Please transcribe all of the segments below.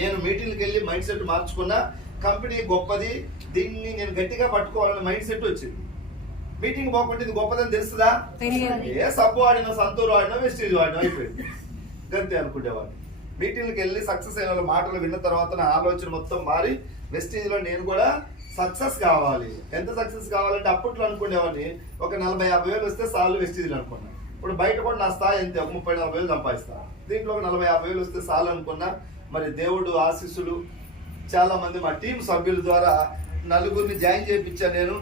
నేను మీటింగ్కి వెళ్ళి మైండ్ సెట్ మార్చుకున్నా కంపెనీ గొప్పది దీన్ని నేను గట్టిగా పట్టుకోవాలనే మైండ్ సెట్ వచ్చింది. మీటింగ్ పోకుంటే ఇది గొప్పదని తెలుస్తుందా? ఏ సబ్బు ఆడినా సంతూరు ఆడినా వెస్టేజ్ ఆడినా అయిపోయింది. గంతే అనుకునేవాడిని. మీటింగ్కి వెళ్ళి సక్సెస్ అయిన వాళ్ళ మాటలు విన్న తర్వాత నా ఆలోచన మొత్తం మారి వెస్టేజ్లో నేను కూడా సక్సెస్ కావాలి. ఎంత సక్సెస్ కావాలంటే అప్పట్లో అనుకునేవాడిని. ఒక నలభై యాభై వేలు వస్తే చాలు వెస్టేజ్ అనుకున్నా. ఇప్పుడు బయట కూడా నా స్థాయి అంతే ఒక ముప్పై నలభై వేలు సంపాదిస్తా. దీంట్లో ఒక నలభై యాభై వేలు వస్తే చాలు అనుకున్నా. మరి దేవుడు ఆశీస్సులు. చాలా మంది మా టీం సభ్యుల ద్వారా నలుగురిని జాయిన్ చేయించాను నేను.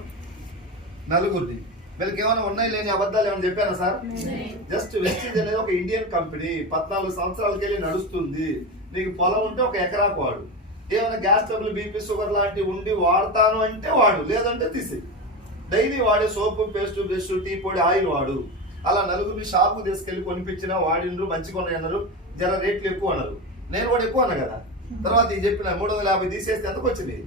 నలుగురిని. వీళ్ళకి ఏమైనా ఉన్నాయి లేని అబద్ధాలు ఏమైనా చెప్పానా సార్? జస్ట్ వెస్టీజ్ అనేది ఒక ఇండియన్ కంపెనీ పద్నాలుగు సంవత్సరాలకి వెళ్ళి నడుస్తుంది. నీకు పొలం ఉంటే ఒక ఎకరాకు వాడు ఏమైనా గ్యాస్ ట్రబుల్ బీపీ షుగర్ లాంటివి ఉండి వాడతాను అంటే వాడు. లేదంటే తీసి డైలీ వాడే సోపు పేస్ట్ బ్రష్ టీ పొడి ఆయిల్ వాడు. అలా నలుగురిని షాపు తీసుకెళ్ళి కొనిపించినా వాడిండ్రు మంచిగా ఉన్నాయి అన్నారు జర రేట్లు ఎక్కువ అన్నారు. నేను కూడా ఎక్కువ అన్నా కదా. తర్వాత ఇది చెప్పిన మూడు వందల యాభై తీసేస్తే ఎంతకు వచ్చింది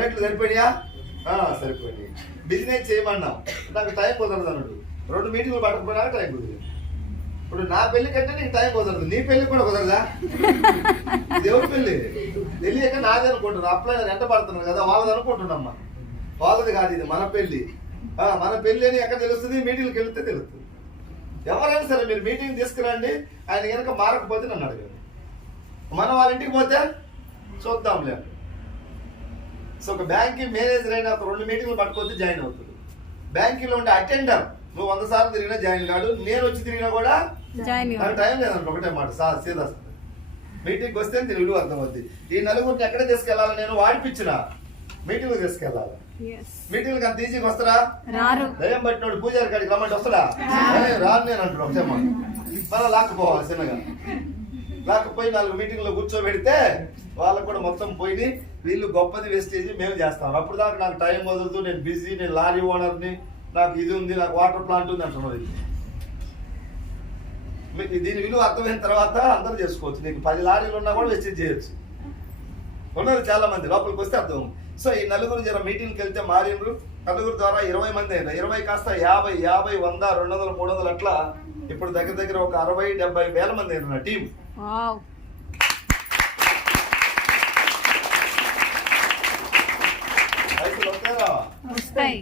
రేట్లు సరిపోయినాయా? ఆ, సరిపోయినాయి. బిజినెస్ చేయమన్నాం నాకు టైం కుదరదు అన్నాడు. రెండు మీటింగ్లు పట్టకపోయినా టైం కుదిరింది. ఇప్పుడు నా పెళ్ళి కంటే నీకు టైం కుదరదు. నీ పెళ్ళి కూడా కుదరదా? దేవుడి పెళ్ళి. తెలియక నాది అనుకుంటున్నా అప్లై ఎంట పడుతున్నారు కదా వాళ్ళది అనుకుంటున్నామ్మా. వాళ్ళది కాదు ఇది మన పెళ్ళి. మన పెళ్ళి అని ఎక్కడ తెలుస్తుంది? మీటింగ్కి వెళ్తే తెలుస్తుంది. ఎవరైనా సరే మీరు మీటింగ్ తీసుకురండి. ఆయన కనుక మారకపోతే నన్ను అడగండి. మన వాళ్ళ ఇంటికి పోతే చూద్దాంలే. సో ఒక బ్యాంకింగ్ మేనేజర్ అయినా ఒక రెండు మీటింగ్లు పట్టుకొస్తే జాయిన్ అవుతుంది బ్యాంకింగ్లో ఉండే అటెండర్ నువ్వు వంద సార్లు తిరిగినా జాయిన్ కాడు నేను వచ్చి తిరిగినా కూడా నాకు టైం లేదండి ఒకటే మాట సా సీదా. మీటింగ్కి వస్తే విలువ అర్థమవుద్ది. ఈ నలుగురిని ఎక్కడ తీసుకెళ్ళాలి? నేను వాడిపించిన మీటింగ్ తీసుకెళ్ళాలి. మీటింగ్కి అంత ఈజీగా వస్తారా దయ్యం పట్టినోడు పూజారి కాడికి రమ్మంటే వస్తాడా? ఏయ్, రాను నేను అంటున్నాడు ఒకటే మాట మళ్ళీ లాక్కుపోవాలి చిన్నగా. లాక్కుపోయి నాలుగు మీటింగ్లో కూర్చోబెడితే వాళ్ళకు కూడా మొత్తం పోయి వీళ్ళు గొప్పది వేస్టేజ్ మేము చేస్తాం. అప్పుడు దాకా నాకు టైం వదలదు నేను బిజీ నేను లారీ ఓనర్ని నాకు ఇది ఉంది నాకు వాటర్ ప్లాంట్ ఉంది అంటున్నారు మీకు దీని విలువ అర్థమైన తర్వాత అందరూ చేసుకోవచ్చు. నీకు పది లారీలు ఉన్నా కూడా వెస్టేజ్ చేయొచ్చు. ఉన్నారు చాలా మంది లోపలికి వస్తే అర్థం సో ఈ నలుగురు జర మీటింగ్కి వెళ్తే మారిండ్రు? నలుగురు ద్వారా ఇరవై మంది అయినా ఇరవై కాస్త యాభై యాభై వంద రెండు వందలు మూడు వందలు అట్లా ఇప్పుడు దగ్గర దగ్గర ఒక అరవై డెబ్బై వేల మంది అయినా టీం. Wow.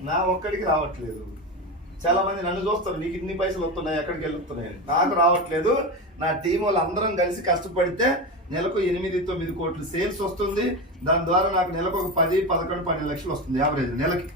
నా ఒక్కడికి రావట్లేదు. చాలా మంది నన్ను చూస్తారు నీకు ఇన్ని పైసలు వస్తున్నాయి ఎక్కడికి వెళ్తున్నాయి? నాకు రావట్లేదు. నా టీం వాళ్ళు అందరం కలిసి కష్టపడితే నెలకు ఎనిమిది తొమ్మిది కోట్లు సేల్స్ వస్తుంది. దాని ద్వారా నాకు నెలకు ఒక పది పదకొండు పన్నెండు లక్షలు వస్తుంది యావరేజ్ నెలకి.